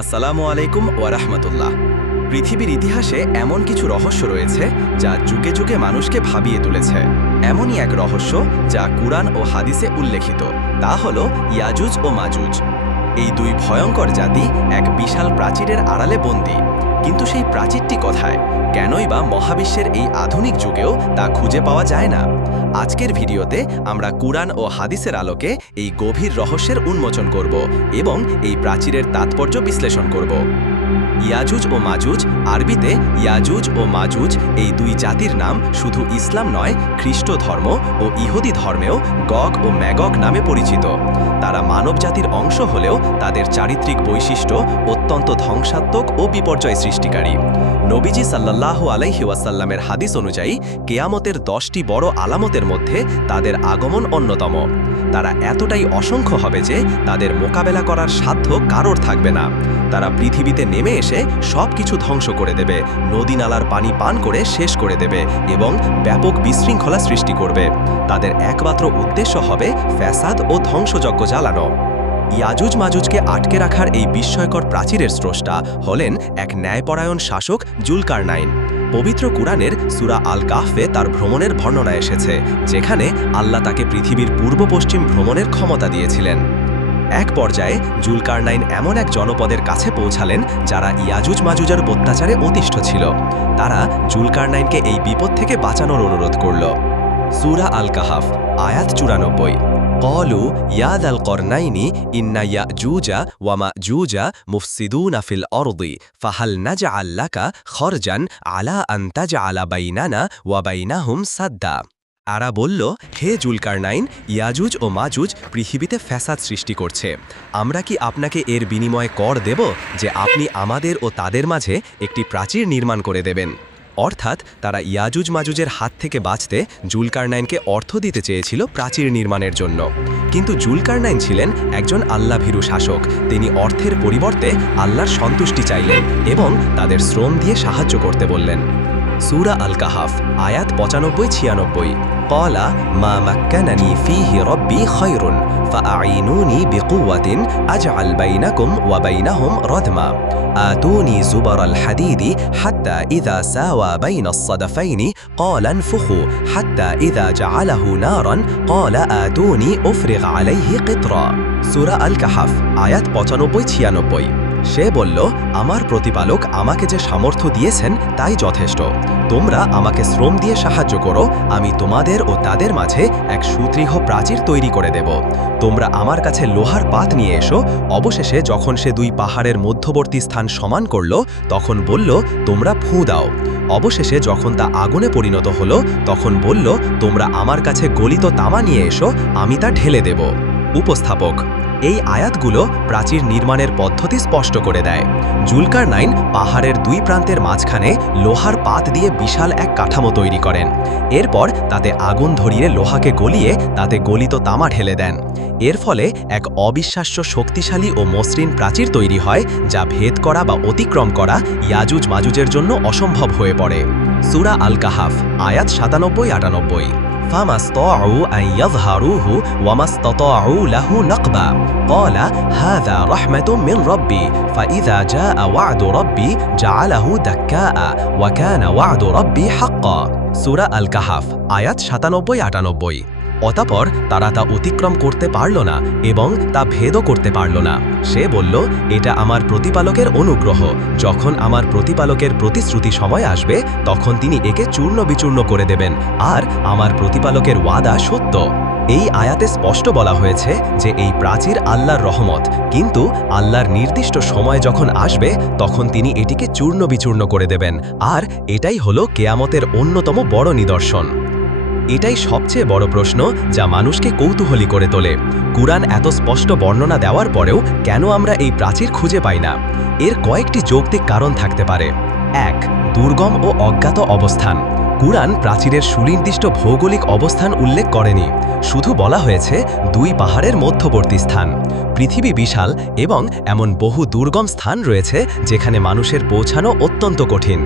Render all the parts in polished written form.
আসসালামু আলাইকুম ওয়া রাহমাতুল্লাহ। পৃথিবীর ইতিহাসে এমন কিছু রহস্য রয়েছে যা যুগে যুগে মানুষকে ভাবিয়ে তুলেছে। এমনই এক রহস্য যা কুরআন ও হাদিসে উল্লেখিত, তা হলো ইয়াজুজ ও মাজুজ। এই দুই ভয়ঙ্কর জাতি এক বিশাল প্রাচীরের আড়ালে বন্দী। কিন্তু সেই প্রাচীরটি কোথায়? কেনই বা মহাবিশ্বের এই আধুনিক যুগেও তা খুঁজে পাওয়া যায় না? আজকের ভিডিওতে আমরা কুরআন ও হাদিসের আলোকে এই গভীর রহস্যের উন্মোচন করব এবং এই প্রাচীরের তাৎপর্য বিশ্লেষণ করব। ইয়াজুজ ও মাজুজ, আরবিতে ইয়াজুজ ও মাজুজ, এই দুই জাতির নাম শুধু ইসলাম নয়, খ্রিস্ট ধর্ম ও ইহুদি ধর্মেও গগ ও ম্যাগগ নামে পরিচিত। তারা মানব জাতির অংশ হলেও তাদের চারিত্রিক বৈশিষ্ট্য অত্যন্ত ধ্বংসাত্মক ও বিপর্যয় সৃষ্টিকারী। নবীজি সাল্লাল্লাহু আলাইহি ওয়াসাল্লামের হাদিস অনুযায়ী কেয়ামতের 10টি বড় আলামতের মধ্যে তাদের আগমন অন্যতম। তারা এতটাই অসংখ্য হবে যে তাদের মোকাবেলা করার সাধ্য কারোর থাকবে না। তারা পৃথিবীতে নেমে এসে সব কিছু ধ্বংস করে দেবে, নদী নালার পানি পান করে শেষ করে দেবে এবং ব্যাপক বিশৃঙ্খলা সৃষ্টি করবে। তাদের একমাত্র উদ্দেশ্য হবে ফ্যাসাদ ও ধ্বংসযজ্ঞ চালানো। ইয়াজুজ মাজুজকে আটকে রাখার এই বিস্ময়কর প্রাচীরের স্রষ্টা হলেন এক ন্যায়পরায়ণ শাসক জুলকারনাইন। পবিত্র কুরআনের সূরা আল কাহফে তার ভ্রমণের বর্ণনা এসেছে, যেখানে আল্লাহ তাকে পৃথিবীর পূর্ব পশ্চিম ভ্রমণের ক্ষমতা দিয়েছিলেন। এক পর্যায়ে জুলকারনাইন এমন এক জনপদের কাছে পৌঁছালেন যারা ইয়াজুজ মাজুজের অত্যাচারে অতিষ্ঠ ছিল। তারা জুলকারনাইনকে এই বিপদ থেকে বাঁচানোর অনুরোধ করল। সূরা আল কাহফ, আয়াত 94। ক্বালু ইয়া যাল করনাইনি ইন্না ইয়াজুজা ওয়া মাজুজা মুফসিদুনা ফিল আরদি ফাহাল নাজআল লাকা খরজান আলা আন তাজআলা বাইনানা ওয়া বাইনাহুম সাদ্দা। আরা বলল, হে জুলকারনাইন, ইয়াজুজ ও মাজুজ পৃথিবীতে ফ্যাসাদ সৃষ্টি করছে। আমরা কি আপনাকে এর বিনিময়ে কর দেব যে আপনি আমাদের ও তাদের মাঝে একটি প্রাচীর নির্মাণ করে দেবেন? অর্থাৎ তারা ইয়াজুজ মাজুজের হাত থেকে বাঁচতে জুলকারনাইনকে অর্থ দিতে চেয়েছিল প্রাচীর নির্মাণের জন্য। কিন্তু জুলকারনাইন ছিলেন একজন আল্লাভীরু শাসক। তিনি অর্থের পরিবর্তে আল্লাহর সন্তুষ্টি চাইলেন এবং তাদের শ্রম দিয়ে সাহায্য করতে বললেন। সূরা আল কাহফ, আয়াত 95-96। ক্বালা মা মাক্কানানি ফীহি রাব্বী খায়রুন ফাআইনুনি বিকুওয়াতিন আজআল বাইনাকুম ওয়া বাইনাহুম রাদমা আতুনি যুবারাল হাদীদি হাত্তা ইযা সাওয়া বাইনাস সাদাফাইনি ক্বালা আনফুখু হাত্তা ইযা জাআলাহু নারান ক্বালা আতুনি উফরিগ আলাইহি কিতরা। সূরা আল কাহফ, আয়াত 95-96। সে বলল, আমার প্রতিপালক আমাকে যে সামর্থ্য দিয়েছেন তাই যথেষ্ট। তোমরা আমাকে শ্রম দিয়ে সাহায্য করো, আমি তোমাদের ও তাদের মাঝে এক সুদৃঢ় প্রাচীর তৈরি করে দেব। তোমরা আমার কাছে লোহার পাত নিয়ে এসো। অবশেষে যখন সে দুই পাহাড়ের মধ্যবর্তী স্থান সমান করল, তখন বলল, তোমরা ফু দাও। অবশেষে যখন তা আগুনে পরিণত হলো, তখন বলল, তোমরা আমার কাছে গলিত তামা নিয়ে এসো, আমি তা ঢেলে দেব। উপস্থাপক, এই আয়াতগুলো প্রাচীর নির্মাণের পদ্ধতি স্পষ্ট করে দেয়। জুলকারনাইন পাহাড়ের দুই প্রান্তের মাঝখানে লোহার পাত দিয়ে বিশাল এক কাঠামো তৈরি করেন। এরপর তাতে আগুন ধরিয়ে লোহাকে গলিয়ে তাতে গলিত তামা ঢেলে দেন। এর ফলে এক অবিশ্বাস্য শক্তিশালী ও মসৃণ প্রাচীর তৈরি হয়, যা ভেদ করা বা অতিক্রম করা ইয়াজুজ মাজুজের জন্য অসম্ভব হয়ে পড়ে। সূরা আল কাহফ, আয়াত 97-98। فما استطاعوا أن يظهروه وما استطاعوا له نقبا قال هذا رحمة من ربي فإذا جاء وعد ربي جعله دكاء وكان وعد ربي حقا। সূরা আল কাহফ, আয়াত 97-98। অতঃপর তারা তা অতিক্রম করতে পারল না এবং তা ভেদও করতে পারল না। সে বলল, এটা আমার প্রতিপালকের অনুগ্রহ। যখন আমার প্রতিপালকের প্রতিশ্রুতি সময় আসবে, তখন তিনি একে চূর্ণ বিচূর্ণ করে দেবেন, আর আমার প্রতিপালকের ওয়াদা সত্য। এই আয়াতে স্পষ্ট বলা হয়েছে যে এই প্রাচীর আল্লাহর রহমত, কিন্তু আল্লাহর নির্দিষ্ট সময় যখন আসবে, তখন তিনি এটিকে চূর্ণ বিচূর্ণ করে দেবেন। আর এটাই হলো কেয়ামতের অন্যতম বড় নিদর্শন। এটাই সবচেয়ে বড় প্রশ্ন যা মানুষকে কৌতূহলী করে তোলে। কুরআন এত স্পষ্ট বর্ণনা দেওয়ার পরেও কেন আমরা এই প্রাচীর খুঁজে পাই না? এর কয়েকটি যৌক্তিক কারণ থাকতে পারে। 1. দুর্গম ও অজ্ঞাত অবস্থান। কুরআন প্রাচীরের সুনির্দিষ্ট ভৌগোলিক অবস্থান উল্লেখ করেনি, শুধু বলা হয়েছে 2 পাহাড়ের মধ্যবর্তী স্থান। পৃথিবী বিশাল এবং এমন বহু দুর্গম স্থান রয়েছে যেখানে মানুষের পৌঁছানো অত্যন্ত কঠিন।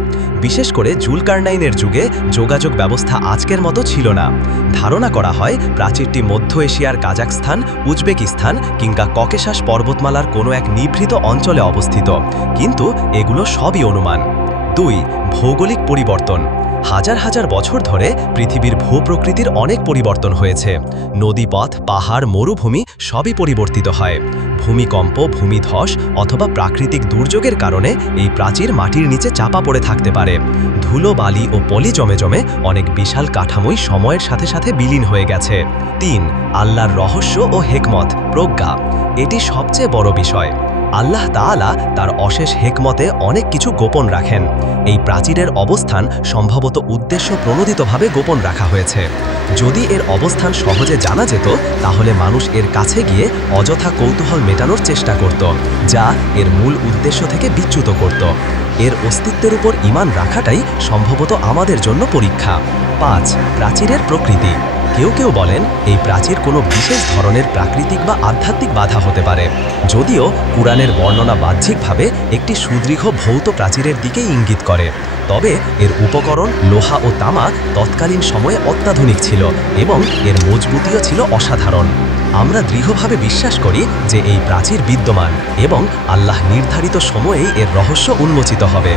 বিশেষ করে জুলকারনাইনের যুগে যোগাযোগ ব্যবস্থা আজকের মতো ছিল না। ধারণা করা হয় প্রাচীরটি মধ্য এশিয়ার কাজাখস্তান, উজবেকিস্তান কিংবা ককেশাস পর্বতমালার কোনো এক নিভৃত অঞ্চলে অবস্থিত, কিন্তু এগুলো সবই অনুমান। 2. ভৌগোলিক পরিবর্তন। হাজার হাজার বছর ধরে পৃথিবীর ভূপ্রকৃতির অনেক পরিবর্তন হয়েছে। নদীপথ, পাহাড়, মরুভূমি সবই পরিবর্তিত হয়। ভূমিকম্প, ভূমিধস অথবা প্রাকৃতিক দুর্যোগের কারণে এই প্রাচীর মাটির নিচে চাপা পড়ে থাকতে পারে। ধুলো, বালি ও পলি জমে জমে অনেক বিশাল কাঠামোই সময়ের সাথে সাথে বিলীন হয়ে গেছে। 3. আল্লাহর রহস্য ও হেকমত, প্রজ্ঞা। এটি সবচেয়ে বড় বিষয়। আল্লাহ তাআলা তার অশেষ হেকমতে অনেক কিছু গোপন রাখেন। এই প্রাচীরের অবস্থান সম্ভবত উদ্দেশ্য প্রণোদিতভাবে গোপন রাখা হয়েছে। যদি এর অবস্থান সহজে জানা যেত, তাহলে মানুষ এর কাছে গিয়ে অযথা কৌতূহল মেটানোর চেষ্টা করত, যা এর মূল উদ্দেশ্য থেকে বিচ্যুত করত। এর অস্তিত্বের উপর ঈমান রাখাটাই সম্ভবত আমাদের জন্য পরীক্ষা। 5. প্রাচীরের প্রকৃতি। কেউ কেউ বলেন এই প্রাচীর কোনো বিশেষ ধরনের প্রাকৃতিক বা আধ্যাত্মিক বাধা হতে পারে, যদিও কুরআনের বর্ণনা বাহ্যিকভাবে একটি সুদৃঢ় ভৌত প্রাচীরের দিকেই ইঙ্গিত করে। তবে এর উপকরণ, লোহা ও তামা তৎকালীন সময়ে অত্যাধুনিক ছিল এবং এর মজবুতিও ছিল অসাধারণ। আমরা দৃঢ়ভাবে বিশ্বাস করি যে এই প্রাচীর বিদ্যমান এবং আল্লাহ নির্ধারিত সময়েই এর রহস্য উন্মোচিত হবে।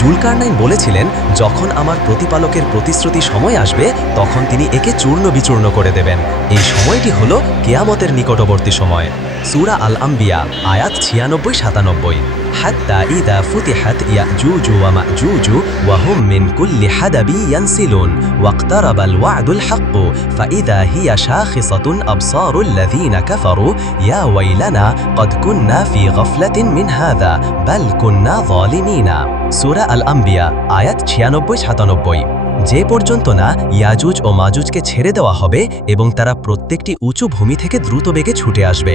জুলকারনাইন বলেছিলেন, যখন আমার প্রতিপালকের প্রতিশ্রুতি সময় আসবে, তখন তিনি একে চূর্ণ বিচূর্ণ করে দেবেন। এই সময়টি হল কিয়ামতের নিকটবর্তী সময়। সূরা আল আম্বিয়া, আয়াত 96-97। হাত্তা ইযা ফুতিহাত ইয়াজুজু ওয়া মাজুজু ওয়া হুম মিন কুল্লি হাদাবি ইয়ানসিলুন ওয়াক্তারাবাল ওয়া'দুল হাক্কু ফাইযা হিয়া শাখিসাতুন আবসারুল লাযিনা কাফারু ইয়া ওয়াইলানা ক্বাদ কুন্না ফি গাফলাতিন মিন হাযা বাল কুন্না যালিমিনা। সূরা আল আম্বিয়া, আয়াত 96-97। যে পর্যন্ত না ইয়াজুজ ও মাজুজকে ছেড়ে দেওয়া হবে এবং তারা প্রত্যেকটি উঁচু ভূমি থেকে দ্রুত বেগে ছুটে আসবে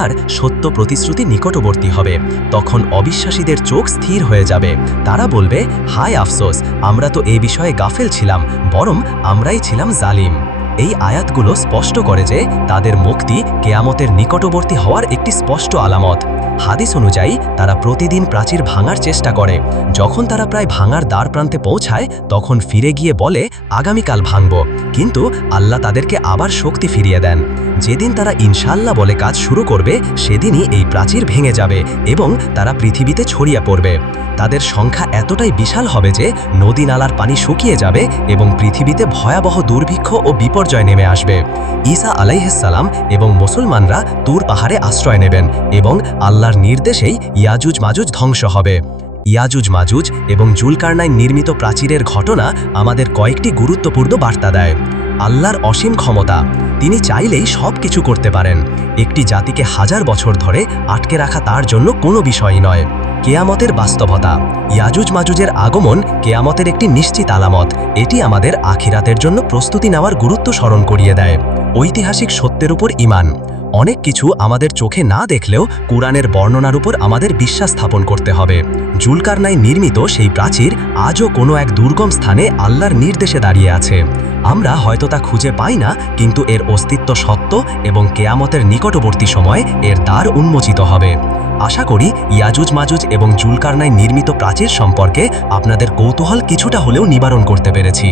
আর সত্য প্রতিশ্রুতি নিকটবর্তী হবে, তখন অবিশ্বাসীদের চোখ স্থির হয়ে যাবে। তারা বলবে, হায় আফসোস, আমরা তো এই বিষয়ে গাফেল ছিলাম, বরং আমরাই ছিলাম জালিম। এই আয়াতগুলো স্পষ্ট করে যে তাদের মুক্তি কেয়ামতের নিকটবর্তী হওয়ার একটি স্পষ্ট আলামত। হাদিস অনুযায়ী তারা প্রতিদিন প্রাচীর ভাঙার চেষ্টা করে। যখন তারা প্রায় ভাঙার দ্বার প্রান্তে পৌঁছায়, তখন ফিরে গিয়ে বলে, আগামীকাল ভাঙব, কিন্তু আল্লাহ তাদেরকে আবার শক্তি ফিরিয়ে দেন। যেদিন তারা ইনশাআল্লাহ বলে কাজ শুরু করবে, সেদিনই এই প্রাচীর ভেঙে যাবে এবং তারা পৃথিবীতে ছড়িয়ে পড়বে। তাদের সংখ্যা এতটাই বিশাল হবে যে নদী নালার পানি শুকিয়ে যাবে এবং পৃথিবীতে ভয়াবহ দুর্ভিক্ষ ও বিপর্যয় নেমে আসবে। ঈসা আলাইহিস সালাম এবং মুসলমানরা তুর পাহাড়ে আশ্রয় নেবেন এবং আল্লাহর নির্দেশেই ইয়াজুজ মাজুজ ধ্বংস হবে। ইয়াজুজ মাজুজ এবং জুলকারনাইন নির্মিত প্রাচীরের ঘটনা আমাদের কয়েকটি গুরুত্বপূর্ণ বার্তা দেয়। আল্লাহর অসীম ক্ষমতা, তিনি চাইলেই সব কিছু করতে পারেন। একটি জাতিকে হাজার বছর ধরে আটকে রাখা তার জন্য কোনো বিষয়ই নয়। কেয়ামতের বাস্তবতা, ইয়াজুজ মাজুজের আগমন কেয়ামতের একটি নিশ্চিত আলামত। এটি আমাদের আখিরাতের জন্য প্রস্তুতি নেওয়ার গুরুত্ব স্মরণ করিয়ে দেয়। ঐতিহাসিক সত্যের উপর ঈমান। অনেক কিছু আমাদের চোখে না দেখলেও কুরআনের বর্ণনার উপর আমাদের বিশ্বাস স্থাপন করতে হবে। জুলকারনাইন নির্মিত সেই প্রাচীর আজও কোনো এক দুর্গম স্থানে আল্লাহর নির্দেশে দাঁড়িয়ে আছে। আমরা হয়তো তা খুঁজে পাই না, কিন্তু এর অস্তিত্ব সত্য এবং কেয়ামতের নিকটবর্তী সময়ে এর দ্বার উন্মোচিত হবে। আশা করি ইয়াজুজ মাজুজ এবং জুলকারনাইন নির্মিত প্রাচীর সম্পর্কে আপনাদের কৌতূহল কিছুটা হলেও নিবারণ করতে পেরেছি।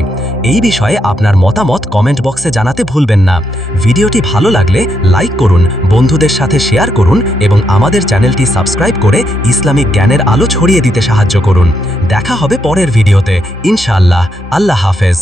এই বিষয়ে আপনার মতামত কমেন্ট বক্সে জানাতে ভুলবেন না। ভিডিওটি ভালো লাগলে লাইক করুন, বন্ধুদের সাথে শেয়ার করুন এবং আমাদের চ্যানেলটি সাবস্ক্রাইব করে ইসলামিক জ্ঞানের আলো ছড়িয়ে দিতে সাহায্য করুন। দেখা হবে পরের ভিডিওতে ইনশাআল্লাহ। আল্লাহ হাফেজ।